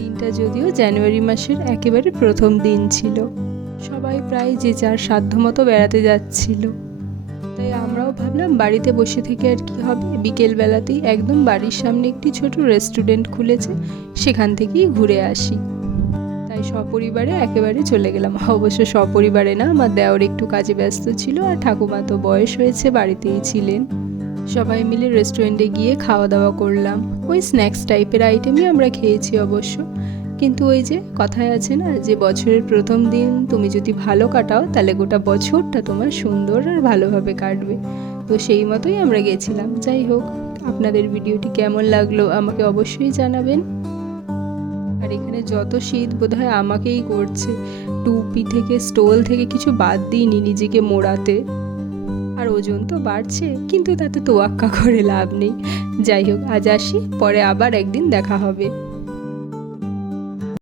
দিনটা যদিও জানুয়ারি মাসের একেবারে প্রথম দিন ছিল। সবাই প্রায় যে যার সাধ্যমতো বেড়াতে যাচ্ছিল। তাই আমরাও ভাবলাম বাড়িতে বসে থেকে আর কি হবে। বিকেলবেলাতেই একদম বাড়ির সামনে একটি ছোট রেস্টুরেন্ট খুলেছে, সেখান থেকেই ঘুরে আসি। তাই সপরিবারে একেবারে চলে গেলাম। অবশ্য সপরিবারে না, আমার দেওর একটু কাজে ব্যস্ত ছিল আর ঠাকুমা তো বয়স হয়েছে, বাড়িতেই ছিলেন। সবাই মিলে রেস্টুরেন্টে গিয়ে খাওয়া দাওয়া করলাম। ওই স্ন্যাক্স টাইপের আইটেমই আমরা খেয়েছি অবশ্য। কিন্তু ওই যে কথায় আছে না যে বছরের প্রথম দিন তুমি যদি ভালো কাটাও, তাহলে গোটা বছরটা তোমার সুন্দর আর ভালোভাবে কাটবে। তো সেই মতোই আমরা গেছিলাম। যাই হোক, আপনাদের ভিডিওটি কেমন লাগল আমাকে অবশ্যই জানাবেন। আর এখানে যত শীত বোধহয় আমাকেই করছে। টুপি থেকে স্টোল থেকে কিছু বাদ দিইনি নিজেকে মোড়াতে। আর ওজন তো বাড়ছে, কিন্তু তাতে তোয়াক্কা করে লাভ নেই। যাই হোক, আজ আসি, পরে আবার একদিন দেখা হবে।